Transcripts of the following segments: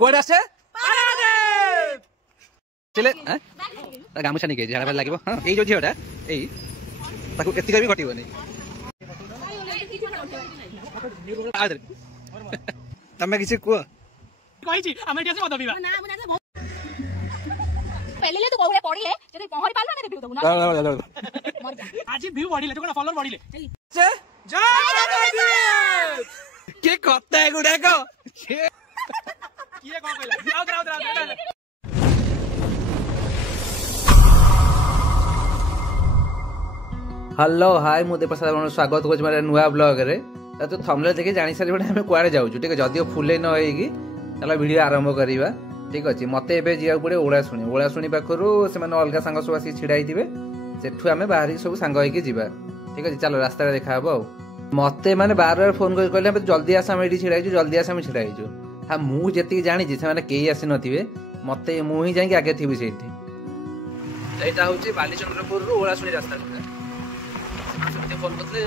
code आसे चले गामुछा नहीं झाड़ा लगे हाँ ये जो झीटा यही एतिक भी घटनी तमें किसी कह पहले तो कोहुले पड़िले जदी पहरी पालो ने व्यू दबु ना आज व्यू बढ़िले तो कोन फॉलोअर बढ़िले से जय के कत्ता है गुडा को किए को कहला आउ हेलो हाय मु दे प्रसाद स्वागत कर मेरे नुआ ब्लॉग रे तो थंबनेल देखि जानि सारी बडे हम कुआरे जाउ ठीक है जदियो फुले न होइगी चला वीडियो आरंभ करिवा ठीक अच्छे मत ए जा पड़े ओळाशुणी पाखु से अलग सांग सब आस छिड़ा सेठू आम बाहर सब सांग होगी जी ठीक अच्छे चलो रास्ता देखा हम मत मैंने बार बार फोन कर कहले जल्दी आस आम ये छिड़ा जल्दी आस आम छिड़ा हाँ मुझे जानी से कई आसी नी मत मुझे जाकि आगे थी से यहाँ हूँ बालीचंद्रपुर ओळाशुणी रास्ता फोन करते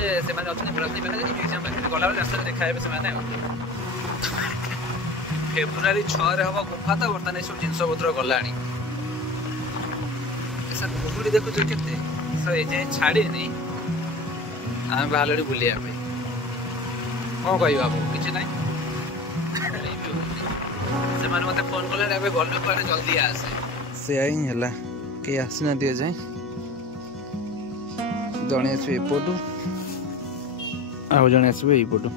गला रास्ता देखा फेब्रुआरी 6 हम गुफा तो बर्तमान सब जिन पत्र गला कुकुड़ी देखु के छाड़ी आम बाहर बुलिया कौन कह कि ना से मत फोन कले गलु कड़े जल्दी आसे से ही है कई आसीना दिए जाए जड़े आसो एपटू आउ जड़े आसो यपटू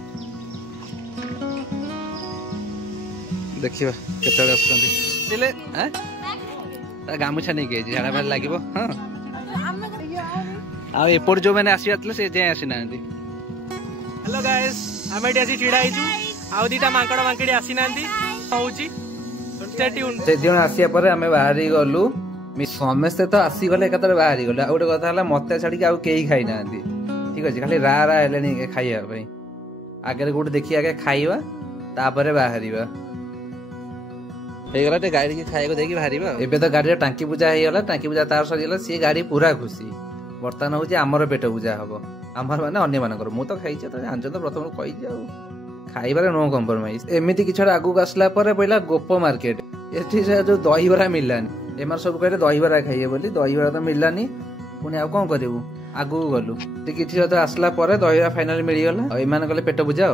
देखिए केतले गामुछा नहीं झाड़ा बाहर लगे हाँ आउट जो मैंने आसते से जाए आसी ना हेलो गाइस आम ये आसी छिड़ा आउ दीटा मांकड़ मांकड़ी आसी ना से दिन आसिया पर आम बाहरी गलु समस्ते तो आसीगले एक बाहरी गलु गोटे कथा मत छाड़ी आउ कई खाई ना ठीक अच्छे खाली रा रा है खाइबा आगे गोटे देखिए आगे खाइबा तापर बाहर गला गाड़ी की खाया देखिए बाहर एबे तो गाड़ी टांकी पूजा हो टांकी पूजा तार सरीगला सी गाड़ी पूरा खुशी बर्तमान हूँ आमर पेट पूजा हम आमर माने अन्य मानकर मु तो खाई तो जान तो प्रथम कही खाइबार नो कंप्रोमाइज एमती कि आगू आसला पहला गोप मार्केट ये जो दहीबरा मिललानी एम सब कहे दहीबरा खाइए बोली दहीबरा तो मिललानी पुणी आ कौन करूँ आगू गलु कि आसला दहीबरा फाइनाल मिलगला एम कले पेट पूजा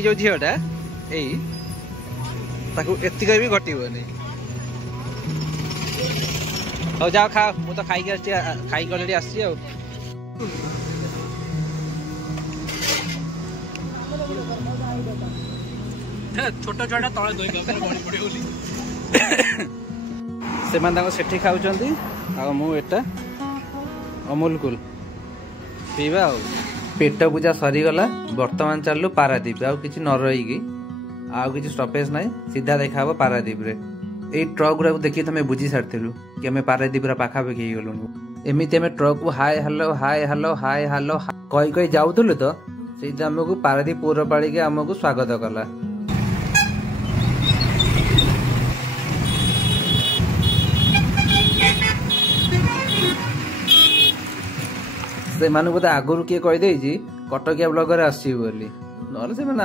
जो झीटा एतिक भी घटनी हो जाओ खाओ मु तो खाई अलरेडी आसी छोट छुआ तले से खाऊँ आटा अमूल कूल पीवा पेट पूजा सरीगला बर्तमान चलू पारादीप आउ कि न रही आउ कि स्टपेज ना सीधा देखा पारादीप रे ये ट्रक गुरा देखिए तुम बुझी सारी कि आम पारादीप पाखापाखि गलु एमती आम ट्रक को hi hello hi hello hi hello कही कही जाऊलु तो से आमको पारादीप पौरपाड़ी के आमको स्वागत कला से बोधे आगुरी किए कहीदे कटकिया ब्लगर आसची ना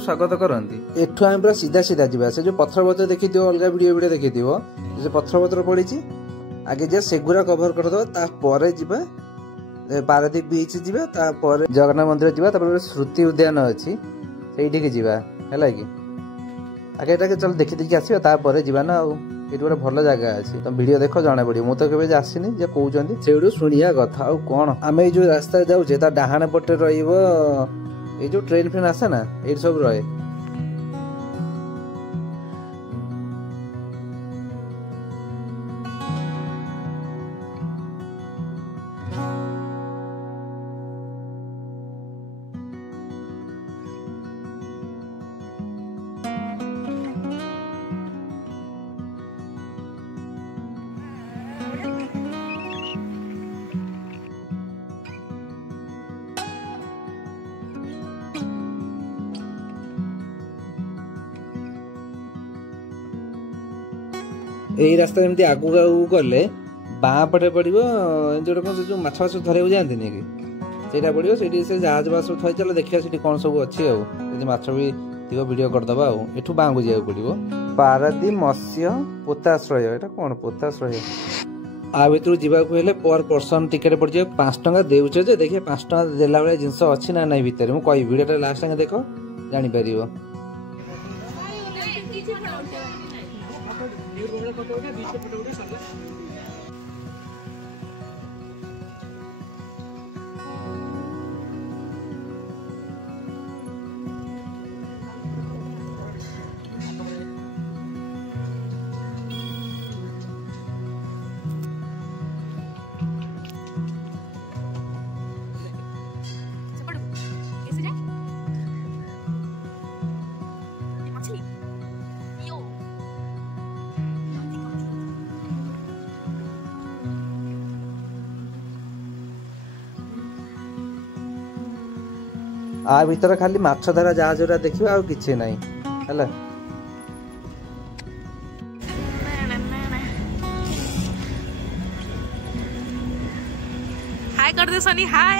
स्वागत करती एठू आम पूरा सीधा सीधा जा से जो पत्थर पत्र देखी अलग वीडियो देखी से पत्थर पत्र पड़ी आगे जा सेगुरा कभर करदे पारादीप बीच जापर जगन्नाथ मंदिर जापर श्रुति उद्यान अच्छी से जावा है कि आगे चल देखी देखी आसपर जाना ये गोटे भल जगह अच्छी तुम वीडियो देख जना पड़ो मुझे तो केवे आसनी जे कहते से शुणिया कथा आउ कौन आम जो रास्ता जाऊे डाहाण पटे ये जो ट्रेन फ्रेन आसे ना ये सब रहे यही रास्ता एमती आगू आगू गले बाँ पटे पड़ो जो जो माछ माछ धरवा जाती कि पड़ो से जहाज बास थी चलो देखिए कौन सब अच्छी माछ भी तिक वीडियो करदबा एठू बांगु जाय पड़िबो पारादीप मत्स्य पोताश्रय एटा कोन पोताश्रय आ भितर जीवाक हेले पर पर्सन टिकट पड़ जाय 5 टका देउछ जे देखिए 5 टका देला बेले जिंस अछि ना नै भितर मु कहि वीडियो लास्ट टाइम देखो जानि परिबो आ भीतर खाली माछ धरा जहाज उरा देखियो आ किछि नै हला हाय कर दे सनी हाय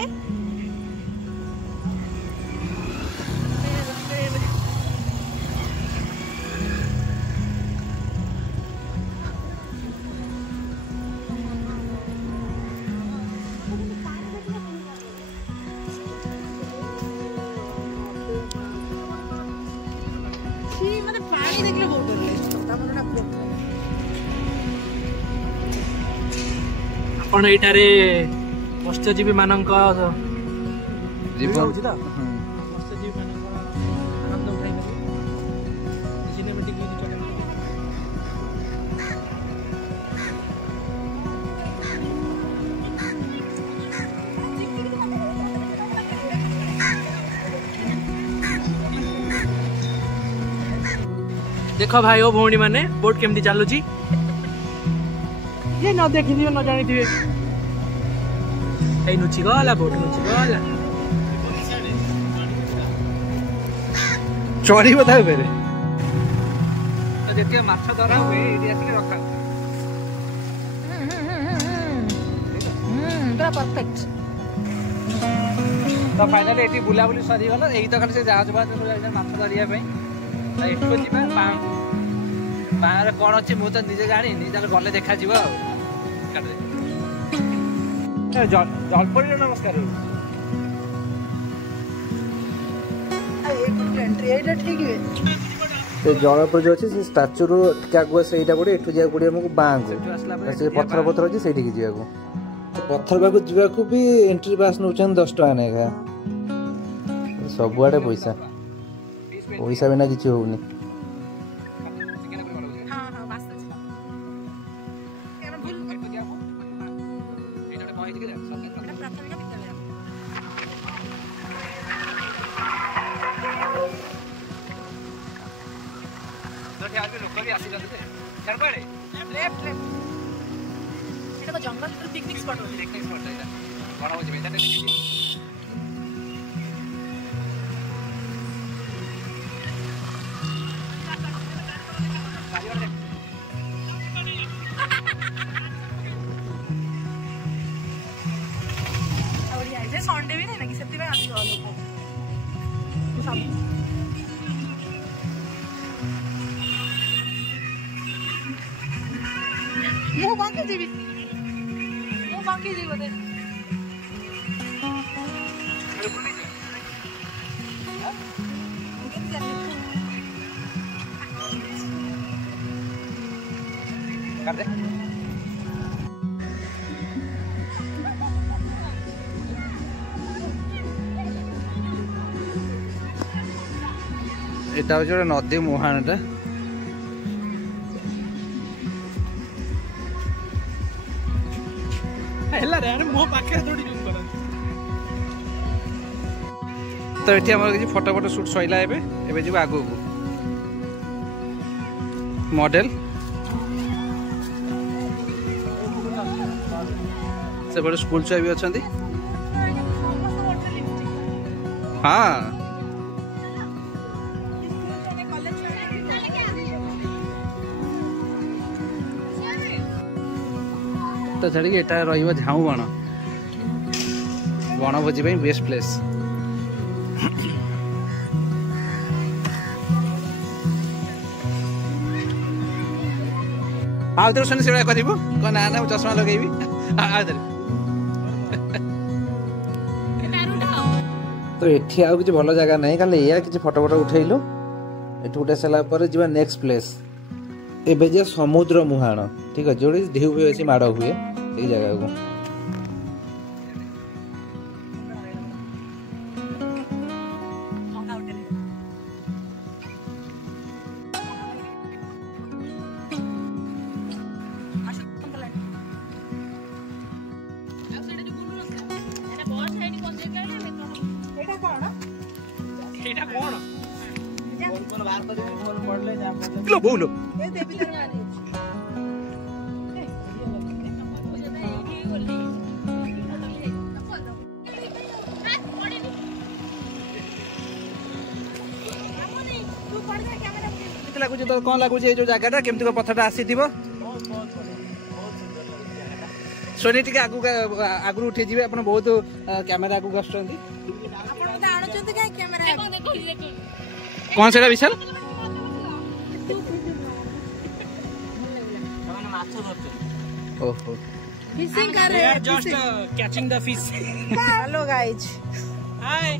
आपण एटारे मत्स्यजीवी मानक जीवन मत्स्यजीवी मानक आनंद उठाई सिनेमेटिक देख भाई ओ भौणी माने बोट केमती चलुची ये न देखि दियो न जानि दियो ए नुची गला बोट नुची गला चोरी बताओ बेरे तो जेते माछ धरा हुए एडी आसी रखा पूरा परफेक्ट तो फाइनली एटी बुला बुली सरी गला एही तो खाली से जहाज बाज माछ धरिया पे एठो जिबा बाहर कौन अच्छे मु तो निजे जानी गले देखा जलपरी नमस्कार जलपुर जो अच्छे स्टाच्यू रू टिका सहीटा पड़े एठू जा पड़े हमको बांग से पत्थर पत्थर अच्छे से पत्थर पाक जावाक भी एंट्री पास नौ 10 टका नेखा सबुआडे पैसा पैसा बिना किसी होनी जंगल पिकनिक स्पॉट संडे भी नहीं से मु बाकी जीवी बोले कर दे এটা হচ্ছে একটা নদী মুহানটা হেলা রে মো পাখে দড়ি জুম করা তো এটি আমার কিছু ফটো ফটো শুট সইলা এবে এবে যাব আগু মডেল से बड़े स्कूल छुआ भी अच्छा हाँ तो छाड़ी एटा रहिबो झाऊ बण बणभोजी बेस्ट प्लेस ଆଉ ଥରେ ଶୁଣି ସେଗୁଡ଼ା କରିବୁ କଣ ନା ନା ମୁଁ ଚଷମା ଲଗେଇବି ଆଉ ଥରେ ତ ଏଠି ଆଉ କିଛି ଭଲ ଜାଗା ନାହିଁ ଖାଲି ଏଇଆ କିଛି ଫଟୋ ଉଠେଇଲୁ ଏଠୁ ଉଠେଇ ସାରିଲା ପରେ ଯିବା ନେକ୍ସଟ ପ୍ଲେସ୍ ଏବେ ଯିବା ସମୁଦ୍ର ମୁହାଣ ଠିକ ଅଛି ଯୋଉଠି ଢେଉ ଫେଉ ଅଛି ମାଡ଼ ହୁଏ ସେଇ ଜାଗାକୁ ବୋଉଲୋ ଲାଗୁଛି ତ କଣ ଲାଗୁଛି ଏଇ ଯୋଉ ଜାଗାଟା କେମିତି କଣ ପଥରଟା ଆସିଥିବ ଶୁଣି ଟିକେ ଆଗରୁ ଉଠିଯିବେ ଆପଣ ବହୁତ କ୍ୟାମେରା ଆଗକୁ ଆସୁଛନ୍ତି କଣ ସେଟା ବିଶାଲ ଓହୋ Fishing कर रहे हैं just catching the fish hello guys hi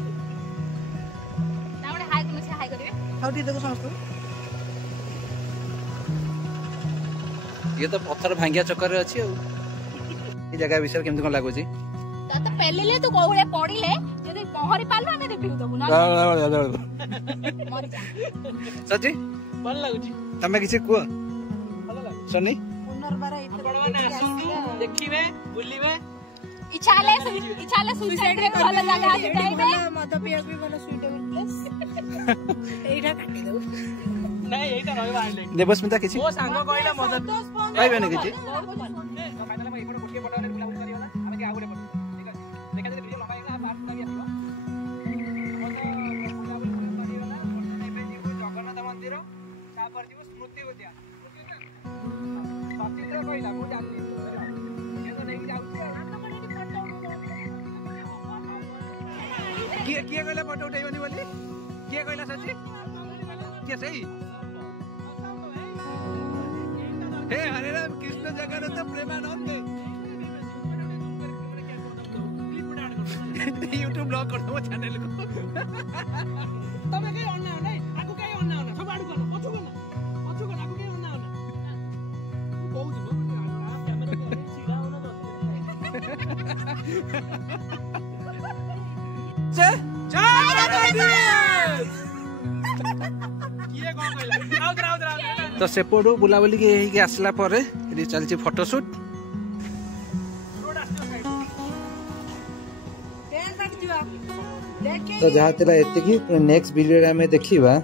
Tawde hi तुमसे हाय करिवे हाउ डी देखो समस्त ये तो पत्थर भांगिया चक्कर रे अछि ए जगह विषय केमति कोन लागो छी तो पहले ले तो कोहळे पड़िले जदी पहरी पालो हमें रिव्यू दबु ना मर जा सच्ची भल लागो छी तमे किछि को सनी पुनर्बार आपन आसु देखिबे बुलिबे इच्छाले सुसाइड रे भल जगह अछि जाइबे मत पिया भी भल सुइटेबल प्लेस एइठा काटी दउ नहीं एइठा रहबा आइले देवस्मिता किछि ओ सांग कहला मत कहबे ने किछि फाइनल में एपड गोटे पटो रे बुला बुली करियो ना हमें के आ गोटे पटो ठीक है देखा जे वीडियो लंबा आ पार्ट लागि आसीबो जगन्नाथ मंदिर तापर जीव स्मृति उद्यान सचित्र कहला मु जानली ये तो नहीं जाउछी किए कहला फोटो उठाइबनी बोली किए कहला सची किए सही हे हरे राम कृष्ण जगन्नाथ प्रेमानंद YouTube ब्लॉग कर दो चैनल को तमे के ऑन ना नहीं आगु के ऑन ना सब आडु करनो पछु करनो आगु के ऑन ना बहुत कैमरा के सीधा होना तो तो सेपटू बुलाबुली के आसला चलती फोटोशूट तो जहाँ तेरा एतिकी नेक्स्ट वीडियो रे हमें देखिबा